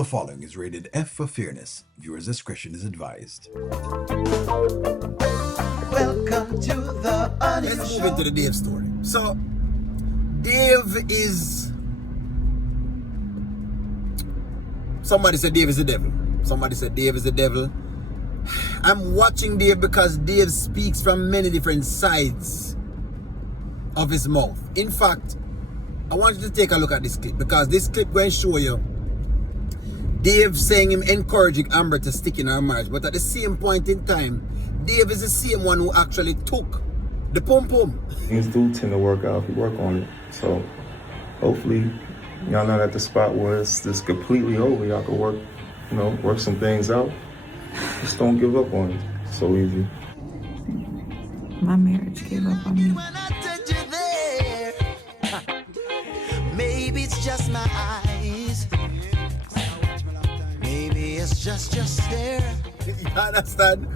The following is rated F for fairness. Viewers' discretion is advised. Welcome to the Onion Let's Show. move into the Dave story. So, Dave is... Somebody said Dave is the devil. Somebody said Dave is the devil. I'm watching Dave because Dave speaks from many different sides of his mouth. In fact, I want you to take a look at this clip because this clip going to show you Dave saying him encouraging Amber to stick in her marriage, but at the same point in time, Dave is the same one who actually took the pom-pom. Things do tend to work out if you work on it. So hopefully y'all not at the spot where it's just completely over. Y'all can work some things out. Just don't give up on it. It's so easy. My marriage gave up on me. When I touch you there, maybe it's just my eyes. Maybe it's just your stare. You understand?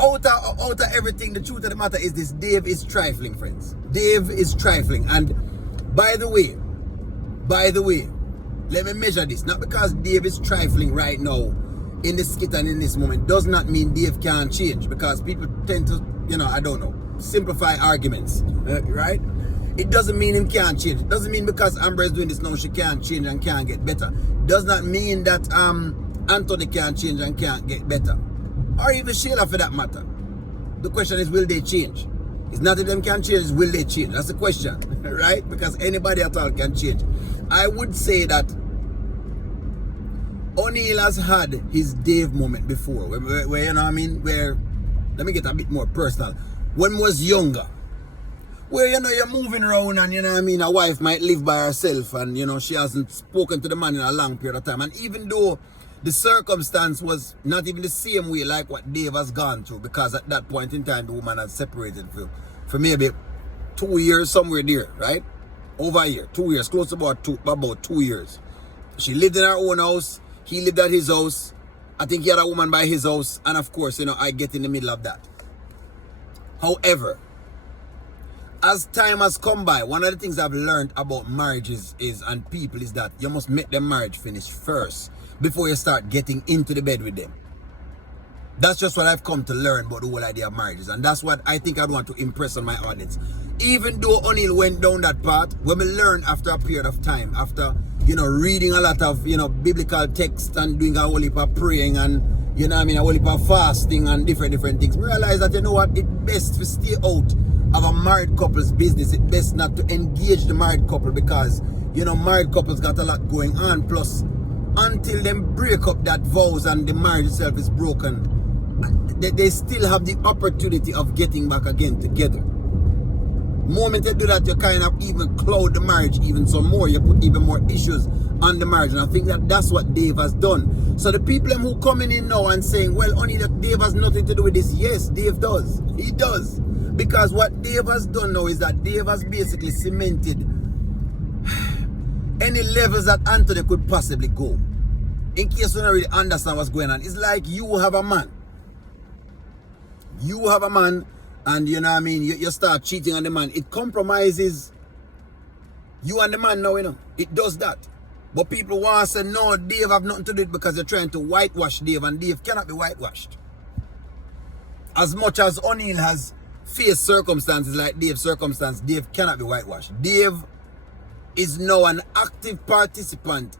Out of everything, the truth of the matter is this: Dave is trifling, friends. Dave is trifling. And by the way, let me measure this. Not because Dave is trifling right now in this skit and in this moment does not mean Dave can't change, because people tend to, simplify arguments, right? It doesn't mean him can't change. It doesn't mean because Amber is doing this now she can't change and can't get better. Does not mean that Anthony can't change and can't get better, or even Sheila for that matter. The question is, will they change? It's not if them can change, it's will they change? That's the question, right? Because anybody at all can change. I would say that O'Neal has had his Dave moment before, where where, let me get a bit more personal. When he was younger, where you're moving around and a wife might live by herself and she hasn't spoken to the man in a long period of time, and even though the circumstance was not even the same way like what Dave has gone through, because at that point in time the woman had separated for maybe 2 years, somewhere there, right? Over a year, 2 years, close to about 2 years. She lived in her own house, he lived at his house. I think he had a woman by his house, and of course, I get in the middle of that. However, as time has come by, one of the things I've learned about marriages and people is that you must make the marriage finish first before you start getting into the bed with them. That's just what I've come to learn about the whole idea of marriages, and that's what I think I'd want to impress on my audience. Even though O'Neal went down that path, when we learned after a period of time, after reading a lot of biblical texts and doing a whole heap of praying and a whole heap of fasting and different things, we realize that it's best to stay out of a married couple's business. It's best not to engage the married couple, because married couples got a lot going on. Plus, until them break up that vows and the marriage itself is broken, they still have the opportunity of getting back again together. The moment you do that, you kind of even cloud the marriage even some more. You put even more issues on the marriage, and I think that's what Dave has done. So the people who coming in now and saying, well, only that Dave has nothing to do with this. Yes, Dave does. He does. Because what Dave has done now is that Dave has basically cemented any levels that Anthony could possibly go. In case you don't really understand what's going on, it's like you have a man. You have a man, and you start cheating on the man. It compromises you and the man now, It does that. But people want to say, no, Dave have nothing to do with it, because you're trying to whitewash Dave, and Dave cannot be whitewashed. As much as O'Neal has faced circumstances like Dave's circumstance, Dave cannot be whitewashed. Dave is now an active participant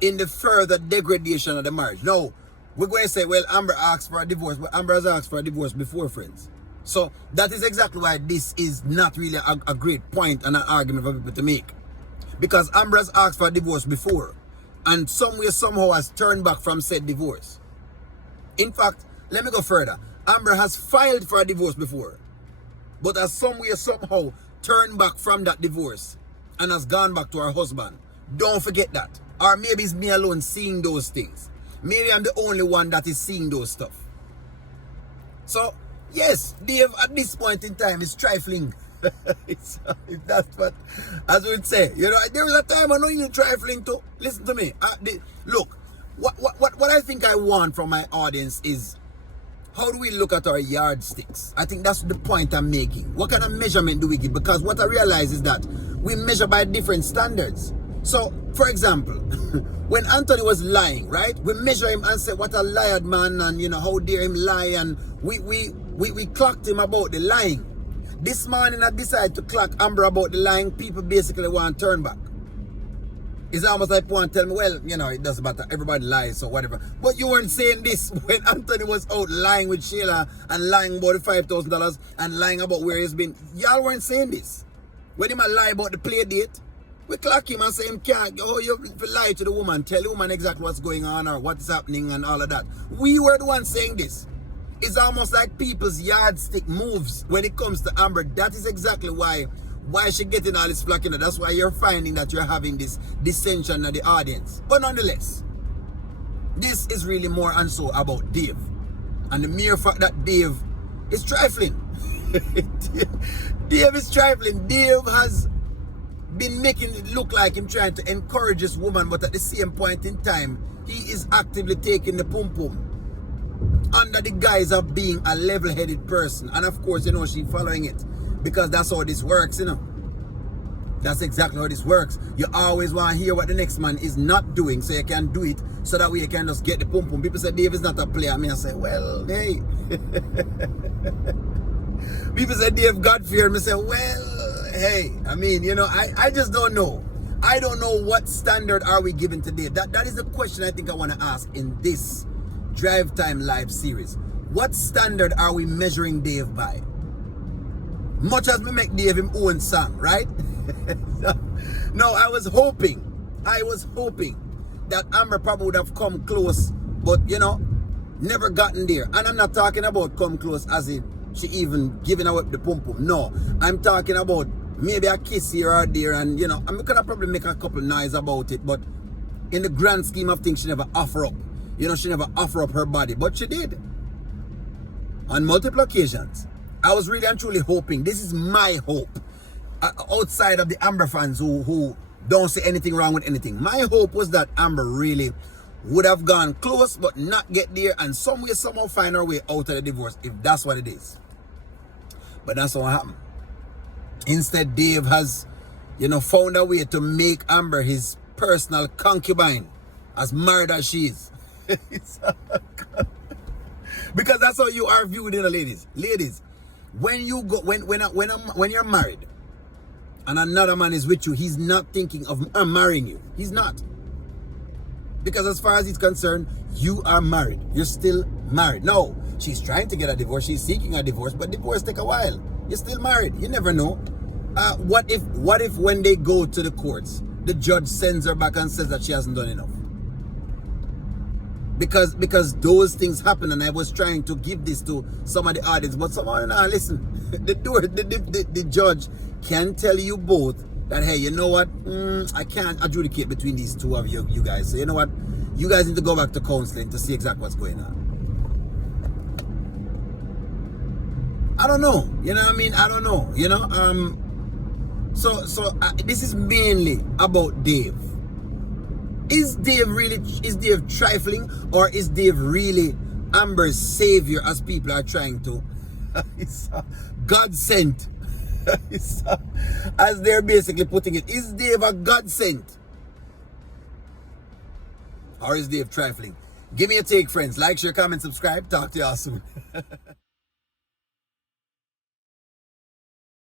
in the further degradation of the marriage. Now, we're going to say, well, Amber asked for a divorce, but Amber has asked for a divorce before, friends. So that is exactly why this is not really a great point and an argument for people to make. Because Amber has asked for a divorce before, and somehow has turned back from said divorce. In fact, let me go further. Amber has filed for a divorce before, but has somehow turned back from that divorce and has gone back to her husband. Don't forget that. Or maybe it's me alone seeing those things. Maybe I'm the only one that is seeing those stuff. So, yes, Dave at this point in time is trifling. That's what, as we would say, there was a time I know you're trifling too. Listen to me. Look, what I think I want from my audience is, how do we look at our yardsticks? I think that's the point I'm making. What kind of measurement do we give? Because what I realize is that we measure by different standards. So, for example, when Anthony was lying, right? We measure him and say, what a liar man, and you know, how dare him lie, and we clocked him about the lying. This morning I decided to clock Amber about the lying. People basically want to turn back. It's almost like want to tell me, well, you know, it doesn't matter, everybody lies or whatever. But you weren't saying this when Anthony was out lying with Sheila and lying about the $5,000 and lying about where he's been. Y'all weren't saying this. When he might lie about the play date, we clock him and say him can't, oh, you lie to the woman, tell the woman exactly what's going on or what's happening and all of that. We were the ones saying this. It's almost like people's yardstick moves when it comes to Amber. That is exactly why she getting all this flack, you know. That's why you're finding that you're having this dissension of the audience. But nonetheless, this is really more and so about Dave. And the mere fact that Dave is trifling. Dave is trifling. Dave has been making it look like him trying to encourage this woman, but at the same point in time, he is actively taking the pum-pum under the guise of being a level-headed person. And of course, you know, she's following it because that's how this works, you know. That's exactly how this works. You always want to hear what the next man is not doing so you can do it, so that way you can just get the pum-pum. People say Dave is not a player. I mean, I say, well, hey. People say Dave God-feared. Me say, well, hey. I mean, you know, I just don't know. I don't know what standard are we giving to Dave. That is the question I think I want to ask in this Drive Time Live series. What standard are we measuring Dave by? Much as we make Dave him own song, right? No, I was hoping that Amber probably would have come close, but you know, never gotten there. And I'm not talking about come close as in she even giving away the pum pum. No, I'm talking about maybe a kiss here or there, and you know, I'm gonna probably make a couple noise about it, but in the grand scheme of things, she never offer up. You know, she never offer up her body, but she did on multiple occasions. I was really and truly hoping, this is my hope, outside of the Amber fans who don't say anything wrong with anything. My hope was that Amber really would have gone close but not get there, and some way, somehow find her way out of the divorce, if that's what it is. But that's not what happened. Instead, Dave has, you know, found a way to make Amber his personal concubine, as married as she is. Because that's how you are viewed, you know, ladies. Ladies, when you go, when you're married and another man is with you, he's not thinking of marrying you. He's not. Because as far as he's concerned, you are married. You're still married. No, she's trying to get a divorce. She's seeking a divorce, but divorce take a while. You're still married. You never know. What if when they go to the courts, the judge sends her back and says that she hasn't done enough? Because those things happen, and I was trying to give this to some of the audience, but someone, listen, the judge can tell you both that, hey, you know what, I can't adjudicate between these two of you guys, so you know what, you guys need to go back to counseling to see exactly what's going on. I don't know, you know what I mean? I don't know, you know. So this is mainly about Dave. Is Dave trifling, or is Dave really Amber's savior, as people are trying to? God sent, as they're basically putting it. Is Dave a God sent, or is Dave trifling? Give me a take, friends. Like, share, comment, subscribe. Talk to y'all soon.